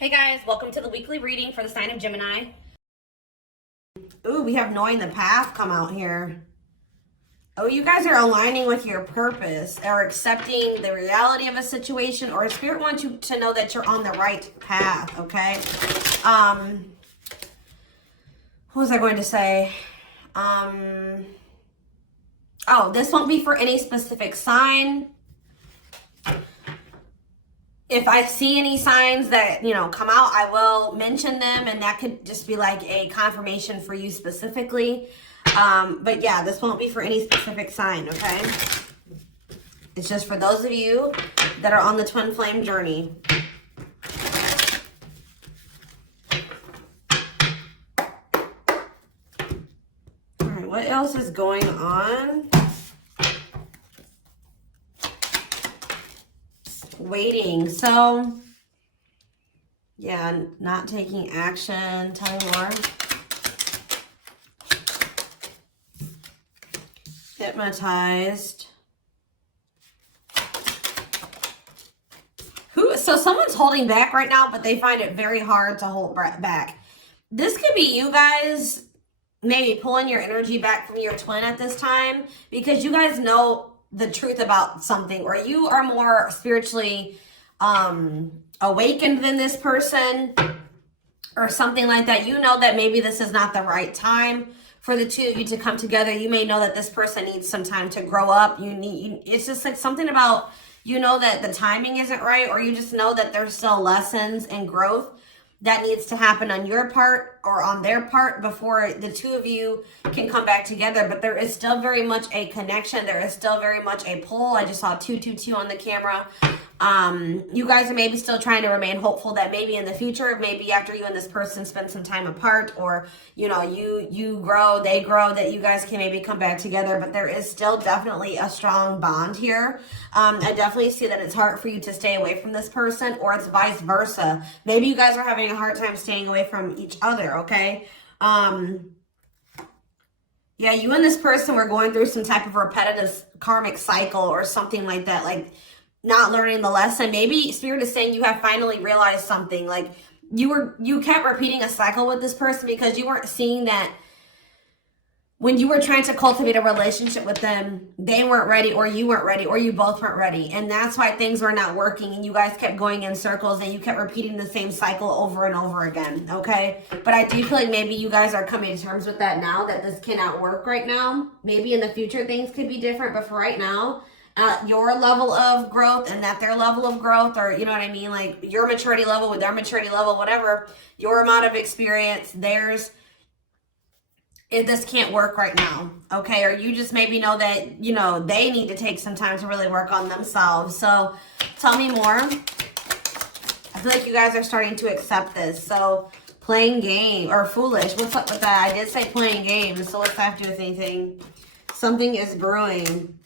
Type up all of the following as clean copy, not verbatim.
Hey guys, welcome to the weekly reading for the sign of Gemini. Ooh, we have knowing the path come out here. Oh, you guys are aligning with your purpose or accepting the reality of a situation, or Spirit wants you to know that you're on the right path, okay? What was I going to say? Oh, this won't be for any specific sign. If I see any signs that, come out, I will mention them, and that could just be like a confirmation for you specifically. But yeah, this won't be for any specific sign, okay? It's just for those of you that are on the twin flame journey. All right, what else is going on? Waiting. So, yeah, not taking action. Tell me more. Hypnotized. So someone's holding back right now, but they find it very hard to hold back. This could be you guys maybe pulling your energy back from your twin at this time because you guys know the truth about something, or you are more spiritually awakened than this person or something like that. You know that maybe this is not the right time for the two of you to come together. You may know that this person needs some time to grow up. It's just like something about, that the timing isn't right, or you just know that there's still lessons and growth that needs to happen on your part or on their part before the two of you can come back together. But there is still very much a connection. There is still very much a pull. I just saw 222 on the camera. You guys are maybe still trying to remain hopeful that maybe in the future, maybe after you and this person spend some time apart, or, you grow, they grow, that you guys can maybe come back together. But there is still definitely a strong bond here. I definitely see that it's hard for you to stay away from this person, or it's vice versa. Maybe you guys are having a hard time staying away from each other, okay? Yeah, you and this person were going through some type of repetitive karmic cycle or something like that, like not learning the lesson. Maybe Spirit is saying you have finally realized something. Like you kept repeating a cycle with this person because you weren't seeing that when you were trying to cultivate a relationship with them, they weren't ready, or you weren't ready, or you both weren't ready. And that's why things were not working, and you guys kept going in circles, and you kept repeating the same cycle over and over again, okay? But I do feel like maybe you guys are coming to terms with that now, that this cannot work right now. Maybe in the future things could be different, but for right now, your level of growth and that their level of growth, or you know what I mean, like your maturity level with their maturity level, whatever, your amount of experience, theirs, this can't work right now, okay? Or you just maybe know that, they need to take some time to really work on themselves. So tell me more. I feel like you guys are starting to accept this. So playing game, or foolish, what's up with that? I did say playing games, so what's that have to do with anything? Something is brewing.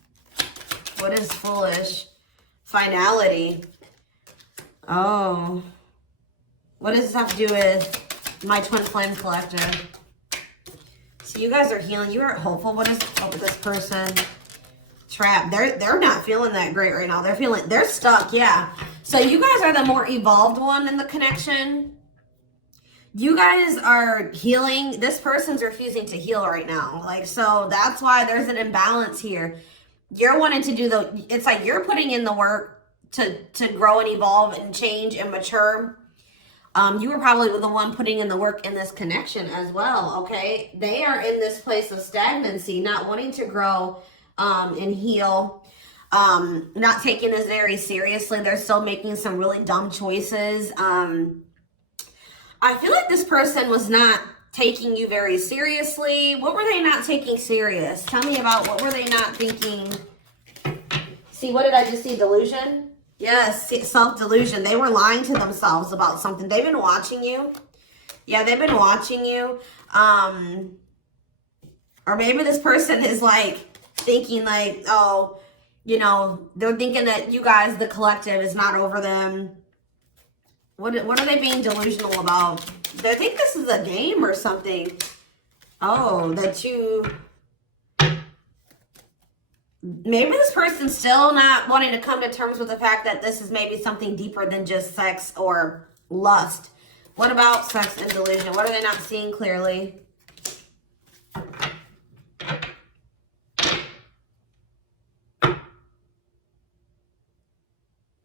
What is foolish? Finality. Oh. What does this have to do with my twin flame collective? So you guys are healing. You are hopeful. What is up with this person? Trapped. They're not feeling that great right now. They're stuck, yeah. So you guys are the more evolved one in the connection. You guys are healing. This person's refusing to heal right now. So that's why there's an imbalance here. You're wanting to do it's like you're putting in the work to grow and evolve and change and mature. You were probably the one putting in the work in this connection as well, okay? They are in this place of stagnancy, not wanting to grow and heal, not taking this very seriously. They're still making some really dumb choices. I feel like this person was not taking you very seriously. What were they not taking serious? Tell me about what were they not thinking? See, what did I just see? Delusion? Yes, self-delusion. They were lying to themselves about something. They've been watching you. Yeah, they've been watching you. Or maybe this person is thinking oh, they're thinking that you guys, the collective, is not over them. What are they being delusional about? They think this is a game or something. Oh, that you... maybe this person's still not wanting to come to terms with the fact that this is maybe something deeper than just sex or Lust. What about sex and delusion? What are they not seeing clearly?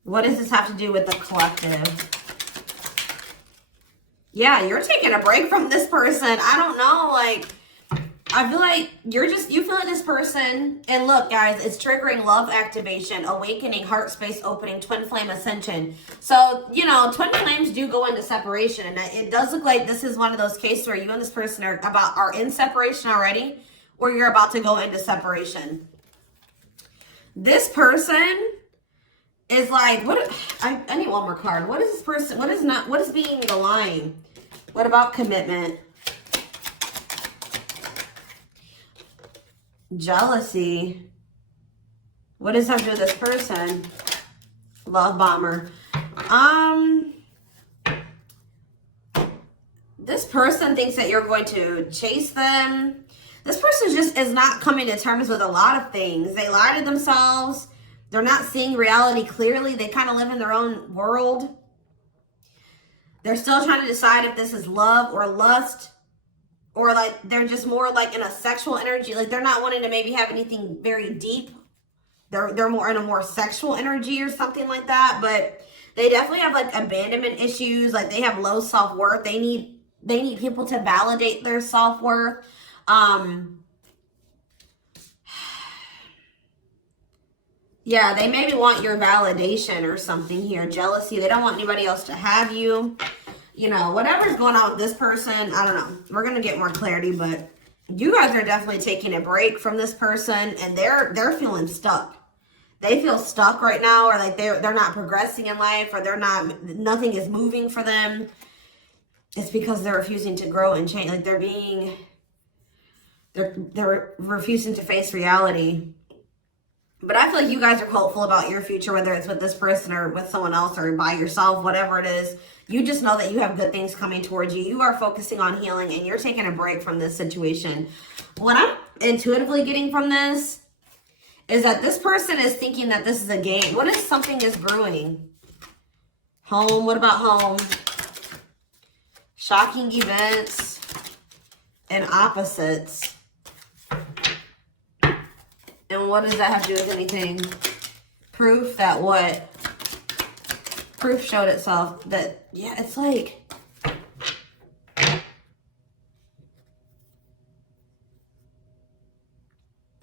What does this have to do with the collective? Yeah, you're taking a break from this person. I don't know, like, I feel like you feel like this person, and look, guys, it's triggering love activation, awakening, heart space opening, twin flame ascension. So, you know, twin flames do go into separation, and it does look like this is one of those cases where you and this person are in separation already, or you're about to go into separation. This person is like, I need one more card. What is this person, what is being the line? What about commitment? Jealousy. What does that have to do with this person? Love bomber. This person thinks that you're going to chase them. This person just is not coming to terms with a lot of things. They lie to themselves. They're not seeing reality clearly. They kind of live in their own world. They're still trying to decide if this is love or lust. Or like they're just more like in a sexual energy. Like they're not wanting to maybe have anything very deep. They're more in a more sexual energy or something like that. But they definitely have like abandonment issues. Like they have low self-worth. They need people to validate their self-worth. Yeah, they maybe want your validation or something here. Jealousy. They don't want anybody else to have you. You know, whatever's going on with this person, I don't know. We're going to get more clarity, but you guys are definitely taking a break from this person, and they're feeling stuck. They feel stuck right now, or like they're not progressing in life, or nothing is moving for them. It's because they're refusing to grow and change. Like they're refusing to face reality. But I feel like you guys are hopeful about your future, whether it's with this person or with someone else or by yourself, whatever it is. You just know that you have good things coming towards you. You are focusing on healing and you're taking a break from this situation. What I'm intuitively getting from this is that this person is thinking that this is a game. What if something is brewing? Home. What about home? Shocking events and opposites. And what does that have to do with anything? Proof that what? Proof showed itself that, yeah, it's like,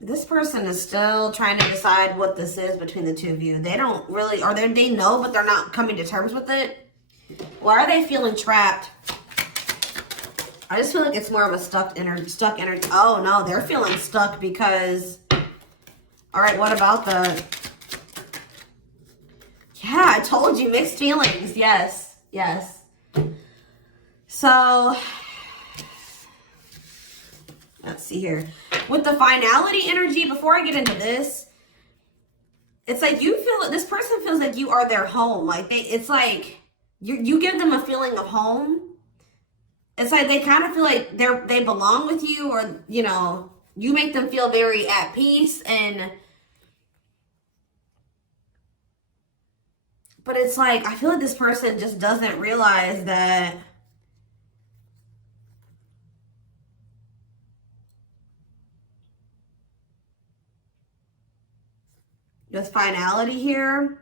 this person is still trying to decide what this is between the two of you. They don't really, or they know, but they're not coming to terms with it. Why are they feeling trapped? I just feel like it's more of a stuck energy. Oh no, they're feeling stuck because, all right, what about the, yeah, I told you, mixed feelings. Yes, yes. So, let's see here. With the finality energy, before I get into this, it's like you feel, this person feels like you are their home. Like it's like you give them a feeling of home. It's like they kind of feel like they belong with you, or, you know, you make them feel very at peace. But it's like, I feel like this person just doesn't realize that this finality here,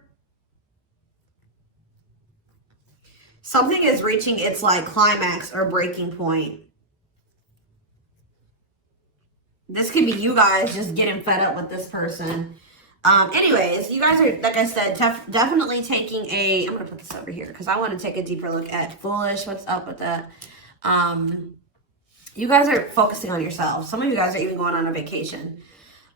something is reaching its like climax or breaking point. This could be you guys just getting fed up with this person. Anyways, you guys are, like I said, definitely taking I'm going to put this over here because I want to take a deeper look at foolish. What's up with that? You guys are focusing on yourselves. Some of you guys are even going on a vacation.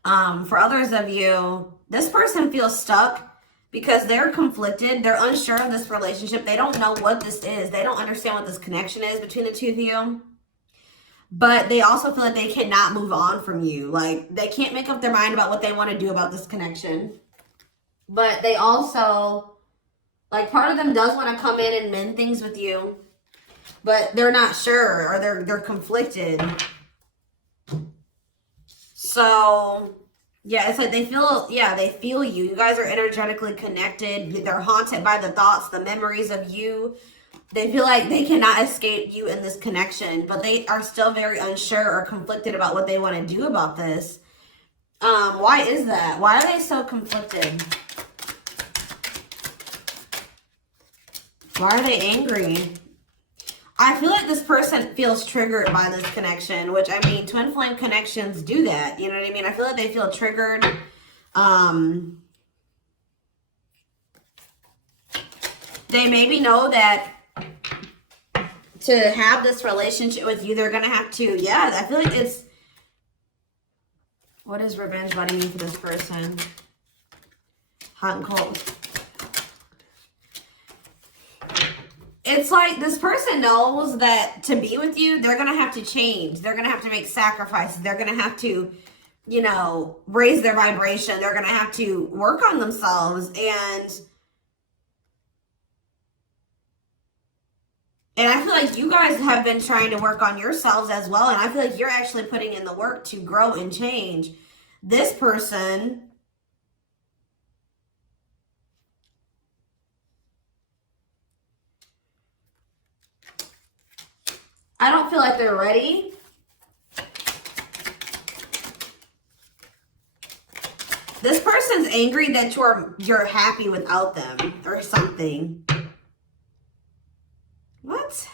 For others of you, this person feels stuck because they're conflicted. They're unsure of this relationship. They don't know what this is. They don't understand what this connection is between the two of you. But they also feel like they cannot move on from you. Like, they can't make up their mind about what they want to do about this connection. But they also, like, part of them does want to come in and mend things with you. But they're not sure, or they're conflicted. So, yeah, it's like they feel you. You guys are energetically connected. They're haunted by the thoughts, the memories of you They feel like they cannot escape you in this connection, but they are still very unsure or conflicted about what they want to do about this. Why is that? Why are they so conflicted? Why are they angry? I feel like this person feels triggered by this connection, which, I mean, twin flame connections do that. You know what I mean? I feel like they feel triggered. They maybe know that to have this relationship with you, they're going to have to, yeah, I feel like it's, what does revenge body mean for this person? Hot and cold. It's like this person knows that to be with you, they're going to have to change. They're going to have to make sacrifices. They're going to have to, you know, raise their vibration. They're going to have to work on themselves. And I feel like you guys have been trying to work on yourselves as well. And I feel like you're actually putting in the work to grow and change. This person, I don't feel like they're ready. This person's angry that you're happy without them or something. What?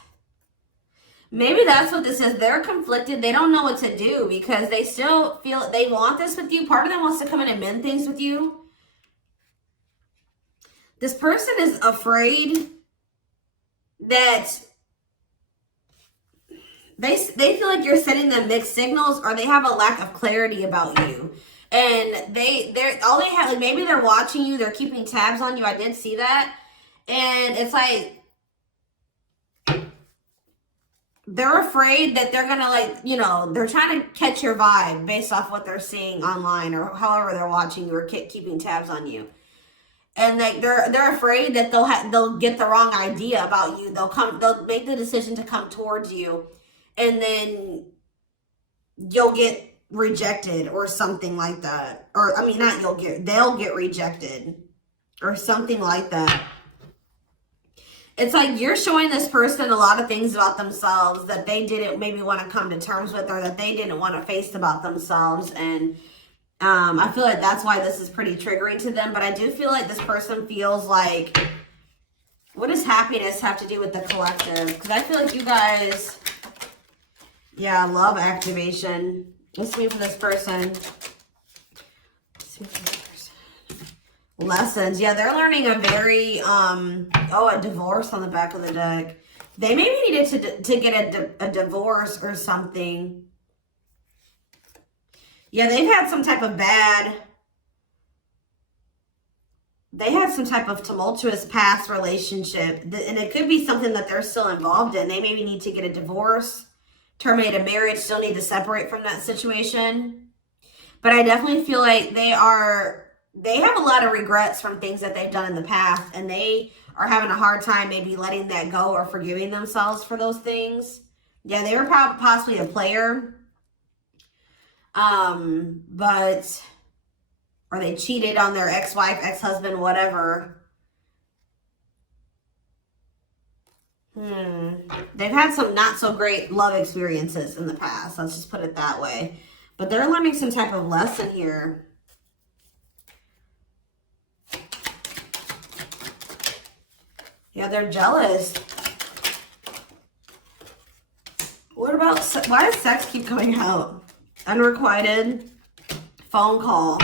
Maybe that's what this is. They're conflicted. They don't know what to do because they still feel they want this with you. Part of them wants to come in and mend things with you. This person is afraid that they feel like you're sending them mixed signals, or they have a lack of clarity about you. And they're all they have, like, maybe they're watching you, they're keeping tabs on you. I did see that. And it's like they're afraid that they're gonna, like, you know, they're trying to catch your vibe based off what they're seeing online or however they're watching you or keeping tabs on you. And like they're afraid that they'll get the wrong idea about you. They'll make the decision to come towards you, and then you'll get rejected or something like that. Or I mean, they'll get rejected or something like that. It's like you're showing this person a lot of things about themselves that they didn't maybe want to come to terms with, or that they didn't want to face about themselves. And I feel like that's why this is pretty triggering to them. But I do feel like this person feels like, what does happiness have to do with the collective? Because I feel like you guys, yeah, love activation. What's mean for this person? Lessons. Yeah, they're learning a very, a divorce on the back of the deck. They maybe needed to get a divorce or something. Yeah, they've had some type of they had some type of tumultuous past relationship. And it could be something that they're still involved in. They maybe need to get a divorce, terminate a marriage, still need to separate from that situation. But I definitely feel like they have a lot of regrets from things that they've done in the past. And they are having a hard time maybe letting that go or forgiving themselves for those things. Yeah, they were possibly a player. Or they cheated on their ex-wife, ex-husband, whatever. They've had some not so great love experiences in the past. Let's just put it that way. But they're learning some type of lesson here. Yeah, they're jealous. What about, why does sex keep coming out? Unrequited phone call.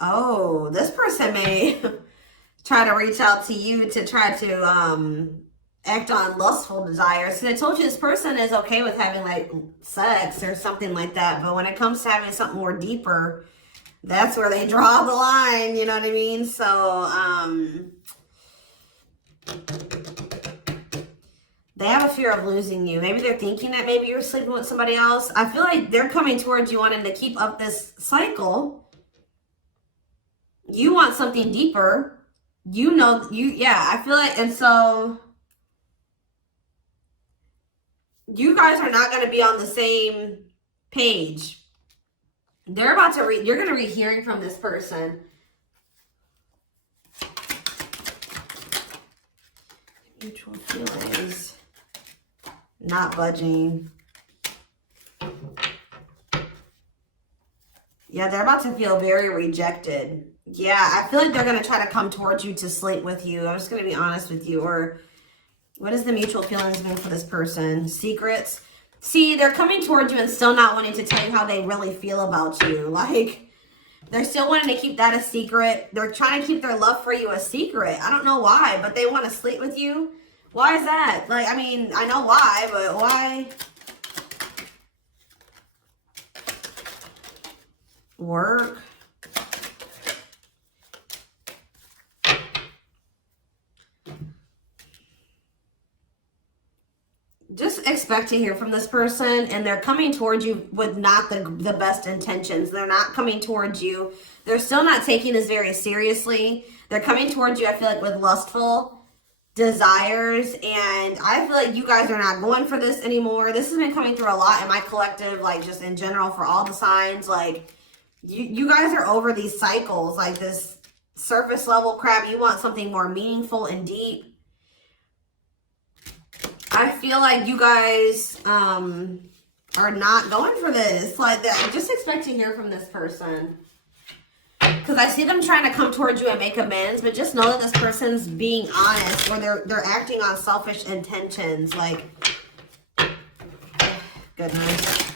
Oh, this person may try to reach out to you to try to act on lustful desires. So I told you this person is okay with having like sex or something like that. But when it comes to having something more deeper, that's where they draw the line. You know what I mean? So, they have a fear of losing you. Maybe they're thinking that maybe you're sleeping with somebody else. I feel like they're coming towards you wanting to keep up this cycle. You want something deeper. You know, I feel like, and so you guys are not going to be on the same page. They're about to you're going to be hearing from this person. Mutual feelings. Not budging. Yeah, they're about to feel very rejected. Yeah, I feel like they're going to try to come towards you to sleep with you. I'm just going to be honest with you. Or what is the mutual feelings mean for this person? Secrets. See, they're coming towards you and still not wanting to tell you how they really feel about you. Like, they're still wanting to keep that a secret. They're trying to keep their love for you a secret. I don't know why, but they want to sleep with you. Why is that? Like, I mean, I know why, but why? Work. Just expect to hear from this person, and they're coming towards you with not the best intentions. They're not coming towards you. They're still not taking this very seriously. They're coming towards you, I feel like, with lustful desires, and I feel like you guys are not going for this anymore. This has been coming through a lot in my collective, like just in general for all the signs. Like, you guys are over these cycles, like this surface level crap. You want something more meaningful and deep. I feel like you guys are not going for this. Like, that. Just expect to hear from this person. Because I see them trying to come towards you and make amends, but just know that this person's being honest, or they're acting on selfish intentions. Like, goodness.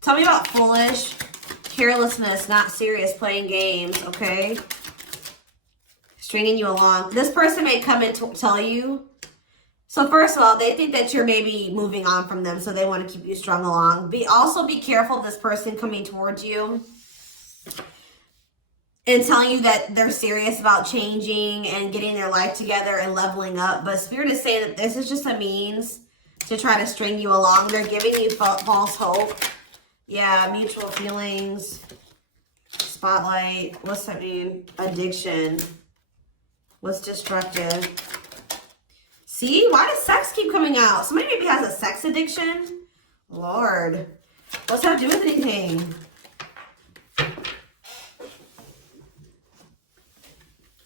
Tell me about foolish, carelessness, not serious, playing games, okay? Stringing you along. This person may come and tell you. So first of all, they think that you're maybe moving on from them, so they want to keep you strung along. Also be careful of this person coming towards you and telling you that they're serious about changing and getting their life together and leveling up. But Spirit is saying that this is just a means to try to string you along. They're giving you false hope. Yeah, mutual feelings, spotlight. What's that mean? Addiction. What's destructive? See, why does sex keep coming out? Somebody maybe has a sex addiction. Lord, what's that do with anything?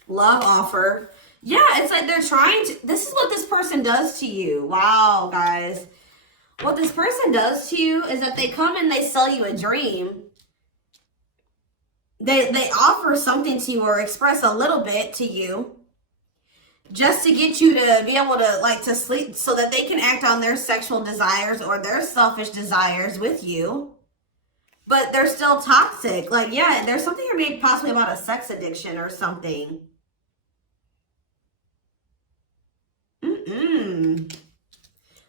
Love offer. Yeah, it's like they're trying to, this is what this person does to you. Wow, guys. What this person does to you is that they come and they sell you a dream. They offer something to you or express a little bit to you just to get you to be able to, like, to sleep so that they can act on their sexual desires or their selfish desires with you. But they're still toxic. Like, yeah, there's something here maybe possibly about a sex addiction or something.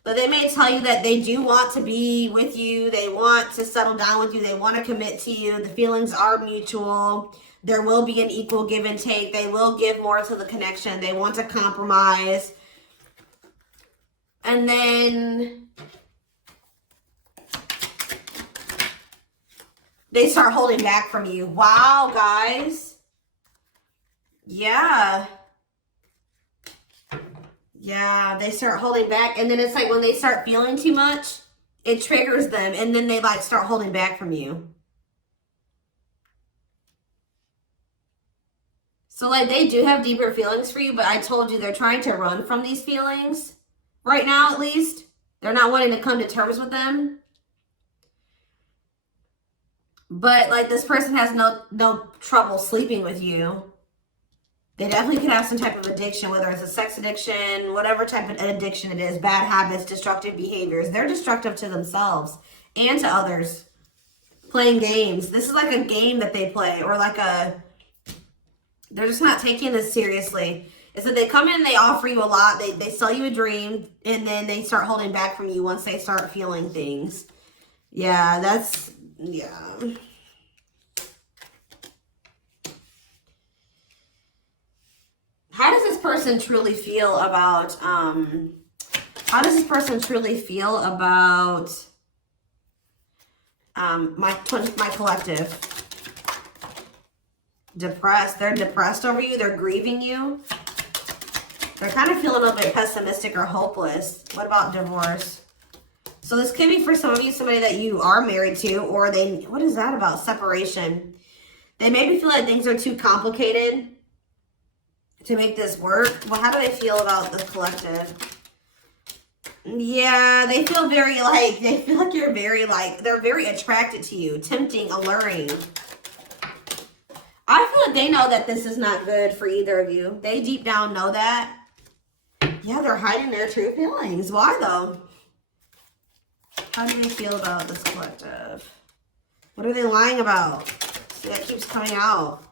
But they may tell you that they do want to be with you. They want to settle down with you. They want to commit to you. The feelings are mutual. There will be an equal give and take. They will give more to the connection. They want to compromise. And then they start holding back from you. Wow, guys. Yeah. Yeah, they start holding back. And then it's like when they start feeling too much, it triggers them. And then they like start holding back from you. So like they do have deeper feelings for you, but I told you they're trying to run from these feelings. Right now, at least. They're not wanting to come to terms with them. But like this person has no trouble sleeping with you. They definitely could have some type of addiction, whether it's a sex addiction, whatever type of addiction it is, bad habits, destructive behaviors. They're destructive to themselves and to others. Playing games. This is like a game that they play, or like they're just not taking this seriously. It's that they come in and they offer you a lot. They sell you a dream, and then they start holding back from you once they start feeling things. Yeah, yeah. How does this person truly feel about, my collective? Depressed. They're depressed over you. They're grieving you. They're kind of feeling a little bit pessimistic or hopeless. What about divorce? So this could be for some of you, somebody that you are married to, or what is that about? Separation. They maybe feel like things are too complicated to make this work. Well, how do they feel about the collective? Yeah, they feel very like, they feel like you're very like, they're very attracted to you, tempting, alluring. I feel like they know that this is not good for either of you. They deep down know that. Yeah, they're hiding their true feelings. Why though? How do they feel about this collective? What are they lying about? See, that keeps coming out.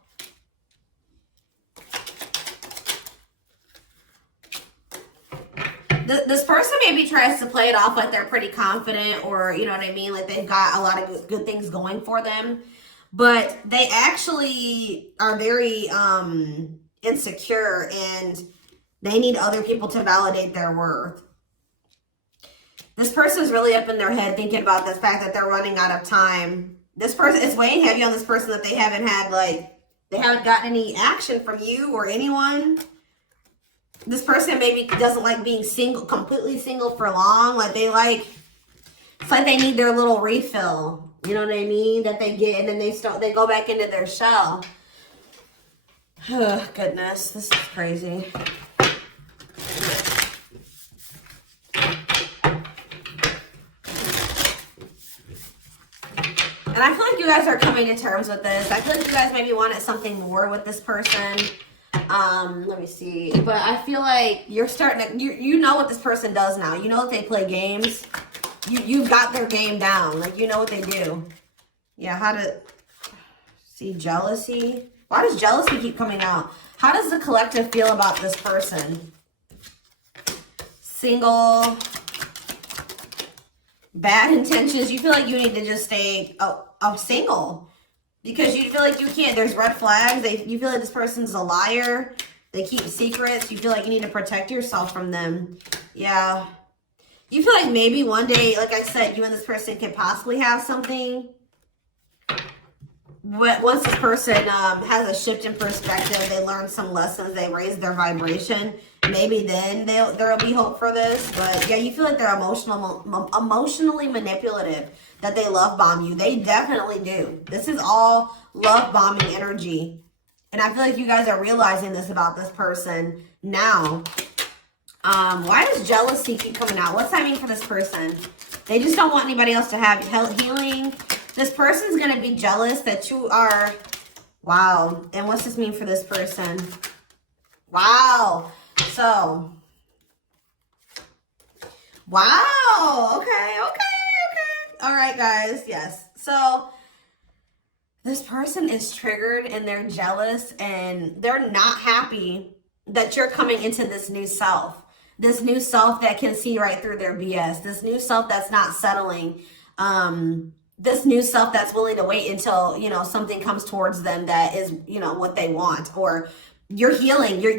This person maybe tries to play it off like they're pretty confident, or you know what I mean, like they've got a lot of good things going for them, but they actually are very insecure, and they need other people to validate their worth. This person's really up in their head thinking about the fact that they're running out of time. This person, it's weighing heavy on this person that they haven't had, like, they haven't gotten any action from you or anyone. This person maybe doesn't like being single, completely single for long. Like they like, it's like they need their little refill. You know what I mean? That they get, and then they go back into their shell. Oh, goodness, this is crazy. And I feel like you guys are coming to terms with this. I feel like you guys maybe wanted something more with this person. Let me see. But I feel like you're starting to, you know what this person does now. You know that they play games. You've got their game down. Like, you know what they do. Yeah, how to see jealousy. Why does jealousy keep coming out? How does the collective feel about this person? Single. Bad intentions. You feel like you need to just stay single. Because you feel like you can't, there's red flags. You feel like this person's a liar. They keep secrets. You feel like you need to protect yourself from them. Yeah. You feel like maybe one day, like I said, you and this person could possibly have something. But once this person has a shift in perspective, they learn some lessons, they raise their vibration, maybe then there'll be hope for this. But yeah, you feel like they're emotionally manipulative, that they love bomb you. They definitely do. This is all love bombing energy. And I feel like you guys are realizing this about this person now. Why does jealousy keep coming out? What's that mean for this person? They just don't want anybody else to have healing. This person's going to be jealous that you are... Wow. And what's this mean for this person? Wow. So... Wow. Okay. All right, guys. Yes. So this person is triggered and they're jealous and they're not happy that you're coming into this new self. This new self that can see right through their BS. This new self that's not settling. This new self that's willing to wait until, you know, something comes towards them that is, you know, what they want. Or you're healing, you're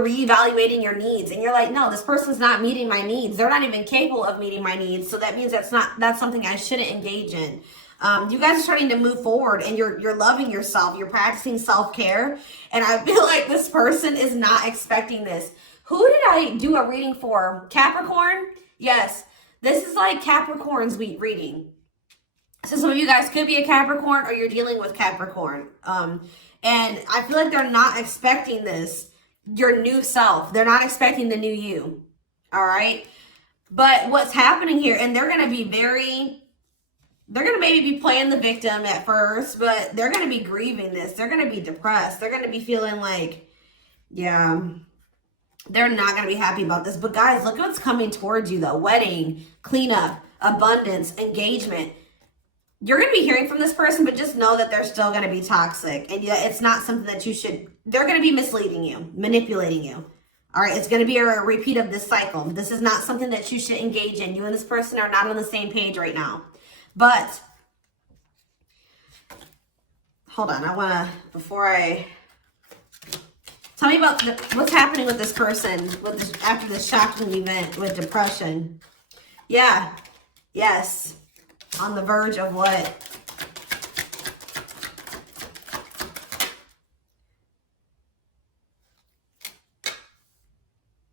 reevaluating your needs, and you're like, no, this person's not meeting my needs. They're not even capable of meeting my needs. So that means that's something I shouldn't engage in. You guys are starting to move forward, and you're loving yourself. You're practicing self-care, and I feel like this person is not expecting this. Who did I do a reading for? Capricorn? Yes, this is like Capricorn's reading. So some of you guys could be a Capricorn, or you're dealing with Capricorn. And I feel like they're not expecting this, your new self. They're not expecting the new you. All right. But what's happening here, and they're going to be they're going to maybe be playing the victim at first, but they're going to be grieving this. They're going to be depressed. They're going to be feeling like, yeah, they're not going to be happy about this. But guys, look what's coming towards you though. Wedding, cleanup, abundance, engagement. You're going to be hearing from this person, but just know that they're still going to be toxic. And yeah, it's not something that you should, they're going to be misleading you, manipulating you. All right, it's going to be a repeat of this cycle. This is not something that you should engage in. You and this person are not on the same page right now. But, hold on, I want to, before I, tell me about what's happening with this person with this, after this shocking event with depression. Yeah, yes. On the verge of what?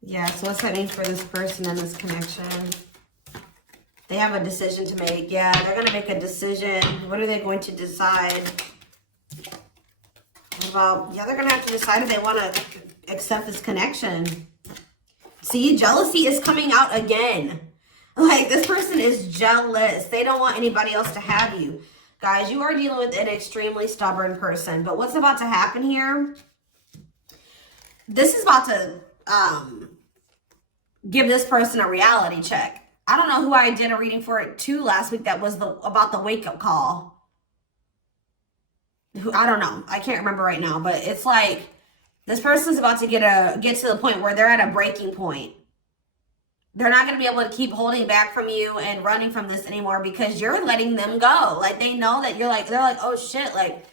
Yeah, so what's that mean for this person and this connection? They have a decision to make. Yeah, they're going to make a decision. What are they going to decide? What about, yeah, they're going to have to decide if they want to accept this connection. See, jealousy is coming out again. Like, this person is jealous. They don't want anybody else to have you. Guys, you are dealing with an extremely stubborn person. But what's about to happen here? This is about to give this person a reality check. I don't know who I did a reading for it too last week that was about the wake-up call. I don't know. I can't remember right now. But it's like this person's about to get to the point where they're at a breaking point. They're not going to be able to keep holding back from you and running from this anymore because you're letting them go. Like, they know that you're like, they're like, oh shit, like,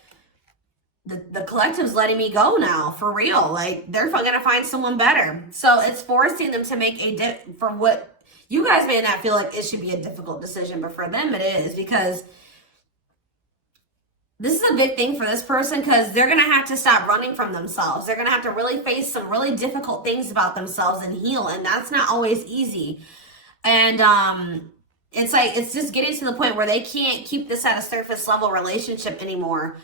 the collective's letting me go now, for real. Like, they're going to find someone better. So it's forcing them to make for what you guys may not feel like it should be a difficult decision, but for them it is, because this is a big thing for this person, because they're going to have to stop running from themselves. They're going to have to really face some really difficult things about themselves and heal. And that's not always easy. And it's like, it's just getting to the point where they can't keep this at a surface level relationship anymore.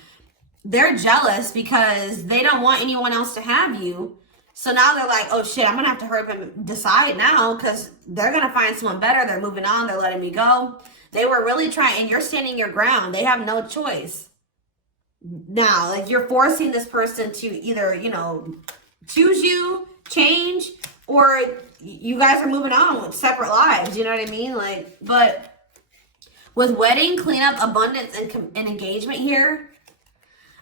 They're jealous because they don't want anyone else to have you. So now they're like, oh shit, I'm going to have to hurry up and decide now, because they're going to find someone better. They're moving on. They're letting me go. They were really trying, and you're standing your ground. They have no choice. Now, like, you're forcing this person to either, you know, choose you, change, or you guys are moving on with separate lives. You know what I mean? Like, but with wedding, cleanup, abundance, and engagement here,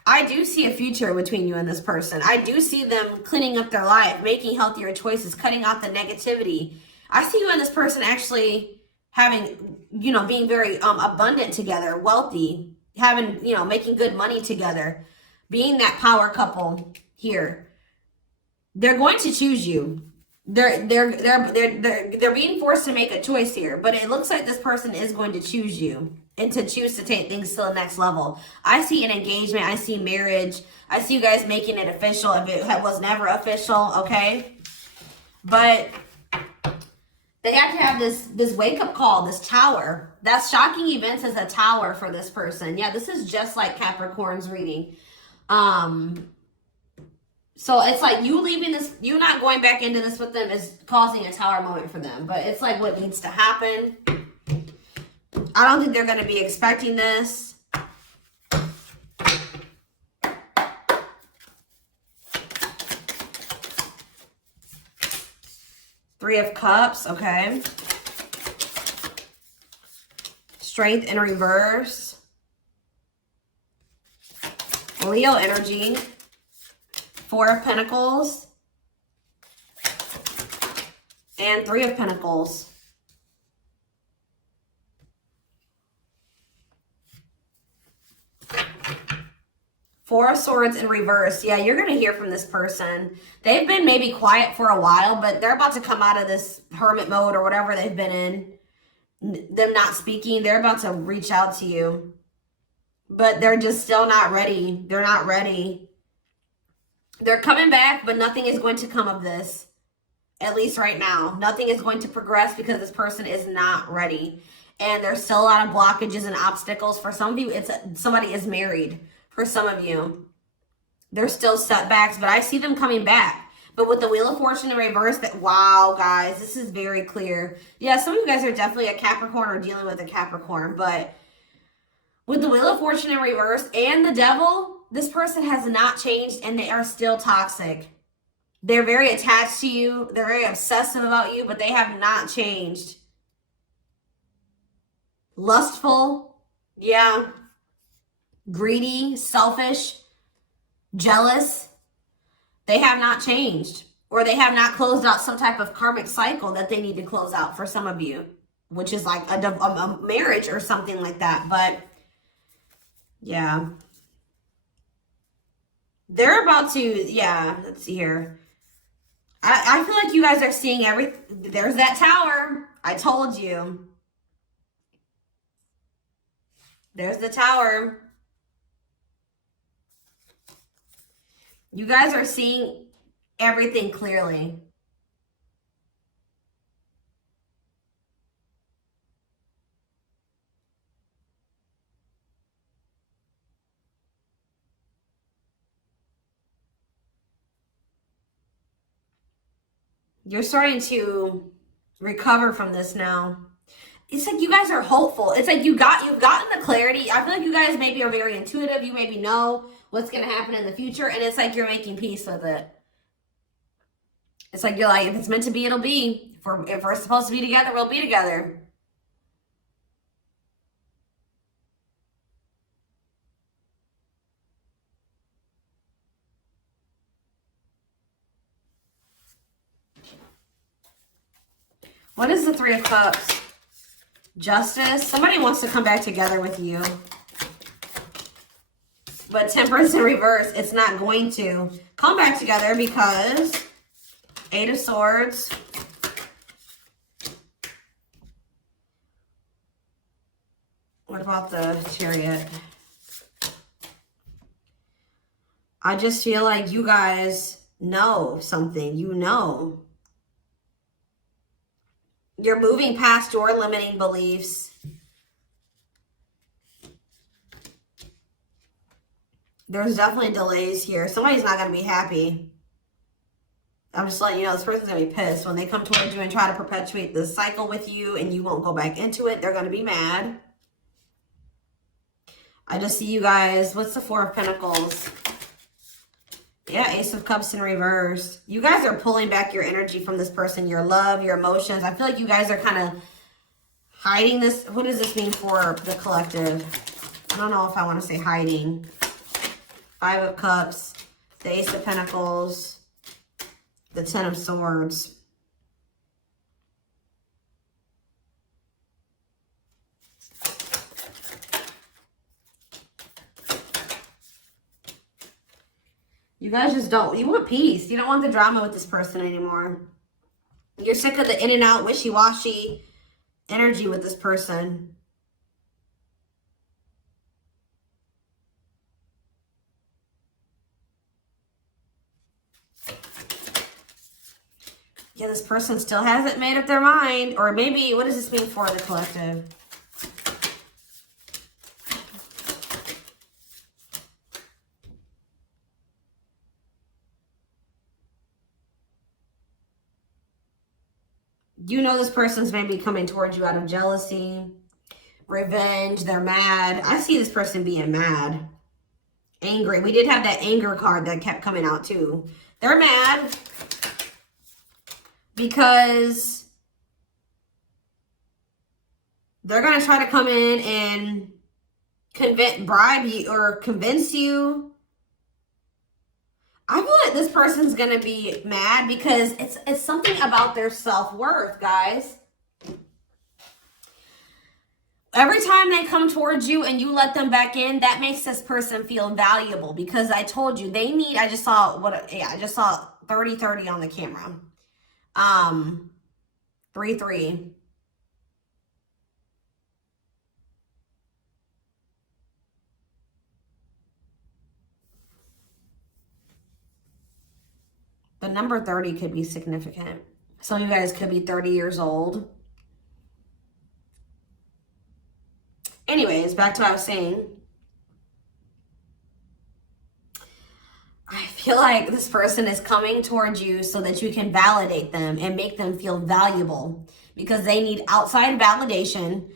I do see a future between you and this person. I do see them cleaning up their life, making healthier choices, cutting out the negativity. I see you and this person actually having, you know, being very abundant together, wealthy, having, you know, making good money together, being that power couple here. They're going to choose you. They're being forced to make a choice here, but it looks like this person is going to choose you and to choose to take things to the next level. I see an engagement. I see marriage. I see you guys making it official if it was never official, okay? But they have to have this wake-up call, this tower. That's shocking events as a tower for this person. Yeah, this is just like Capricorn's reading. So it's like you leaving this, you not going back into this with them is causing a tower moment for them. But it's like what needs to happen. I don't think they're going to be expecting this. Three of Cups, okay. Strength in reverse. Leo energy. Four of Pentacles. And Three of Pentacles. Four of Swords in reverse. Yeah, you're going to hear from this person. They've been maybe quiet for a while, but they're about to come out of this hermit mode or whatever they've been in. Them not speaking. They're about to reach out to you. But they're just still not ready. They're not ready. They're coming back, but nothing is going to come of this. At least right now. Nothing is going to progress because this person is not ready. And there's still a lot of blockages and obstacles. For some of you, somebody is married. For some of you, there's still setbacks, but I see them coming back. But with the Wheel of Fortune in reverse, wow, guys, this is very clear. Yeah, some of you guys are definitely a Capricorn or dealing with a Capricorn, but with the Wheel of Fortune in reverse and the Devil, this person has not changed and they are still toxic. They're very attached to you. They're very obsessive about you, but they have not changed. Lustful, yeah. Greedy, selfish, jealous. They have not changed, or they have not closed out some type of karmic cycle that they need to close out for some of you, which is like a marriage or something like that. But yeah, they're about to, yeah, let's see here. I feel like you guys are seeing everything. There's that tower. I told you. There's the tower. You guys are seeing everything clearly. You're starting to recover from this now. It's like you guys are hopeful. It's like you've gotten the clarity. I feel like you guys maybe are very intuitive. You maybe know what's going to happen in the future. And it's like you're making peace with it. It's like you're like, if it's meant to be, it'll be. If we're supposed to be together, we'll be together. What is the Three of Cups? Justice. Somebody wants to come back together with you. But Temperance in reverse, it's not going to come back together because Eight of Swords. What about the Chariot? I just feel like you guys know something. You know. You're moving past your limiting beliefs. There's definitely delays here. Somebody's not going to be happy. I'm just letting you know this person's going to be pissed. When they come towards you and try to perpetuate this cycle with you and you won't go back into it, they're going to be mad. I just see you guys. What's the Four of Pentacles? Yeah, Ace of Cups in reverse. You guys are pulling back your energy from this person, your love, your emotions. I feel like you guys are kind of hiding this. What does this mean for the collective? I don't know if I want to say hiding. Five of Cups, the Ace of Pentacles, the Ten of Swords. You guys just don't, you want peace. You don't want the drama with this person anymore. You're sick of the in and out, wishy-washy energy with this person. Yeah, this person still hasn't made up their mind. Or maybe, what does this mean for the collective? You know this person's maybe coming towards you out of jealousy, revenge. They're mad. I see this person being mad, angry. We did have that anger card that kept coming out too. They're mad because they're going to try to come in and bribe you or convince you. I feel like this person's going to be mad because it's something about their self-worth, guys. Every time they come towards you and you let them back in, that makes this person feel valuable because I told you they need, I just saw 30-30 on the camera. 3-3. The number 30 could be significant. Some of you guys could be 30 years old. Anyways, back to what I was saying. I feel like this person is coming towards you so that you can validate them and make them feel valuable because they need outside validation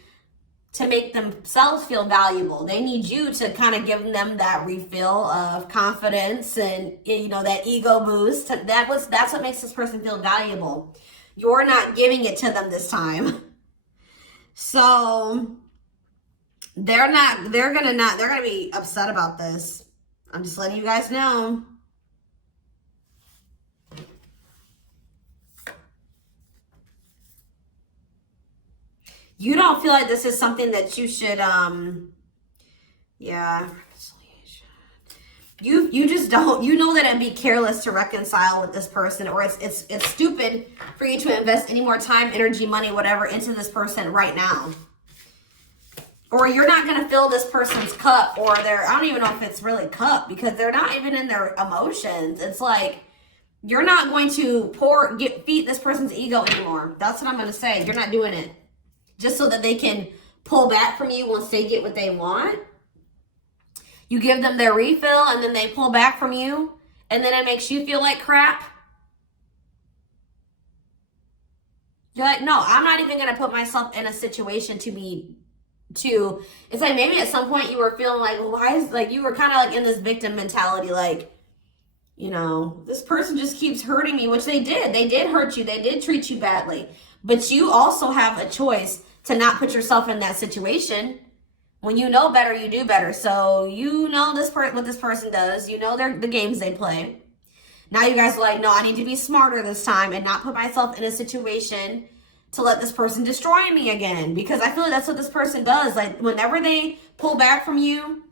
to make themselves feel valuable. They need you to kind of give them that refill of confidence and, you know, that ego boost. That's what makes this person feel valuable. You're not giving it to them this time. So they're gonna be upset about this. I'm just letting you guys know. You don't feel like this is something that you should, yeah. You just don't, you know that it'd be careless to reconcile with this person, or it's stupid for you to invest any more time, energy, money, whatever, into this person right now. Or you're not going to fill this person's cup, or I don't even know if it's really cup, because they're not even in their emotions. It's like, you're not going to feed this person's ego anymore. That's what I'm going to say. You're not doing it. Just so that they can pull back from you once they get what they want. You give them their refill and then they pull back from you. And then it makes you feel like crap. You're like, no, I'm not even going to put myself in a situation it's like maybe at some point you were feeling like, well, why is, like, you were kind of like in this victim mentality, like, you know, this person just keeps hurting me, which they did hurt you, they did treat you badly, but you also have a choice to not put yourself in that situation. When you know better, you do better. So you know what this person does, you know the games they play. Now you guys are like, no, I need to be smarter this time and not put myself in a situation to let this person destroy me again. Because I feel like that's what this person does. Like, whenever they pull back from you,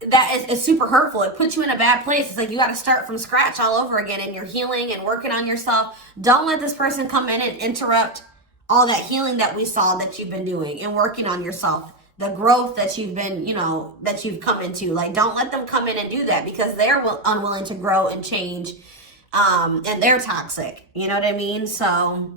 that is super hurtful. It puts you in a bad place. It's like you got to start from scratch all over again, and you're healing and working on yourself. Don't let this person come in and interrupt all that healing that we saw that you've been doing and working on yourself. The growth that you've been, you know, that you've come into. Like, don't let them come in and do that, because they're unwilling to grow and change. And they're toxic. You know what I mean? So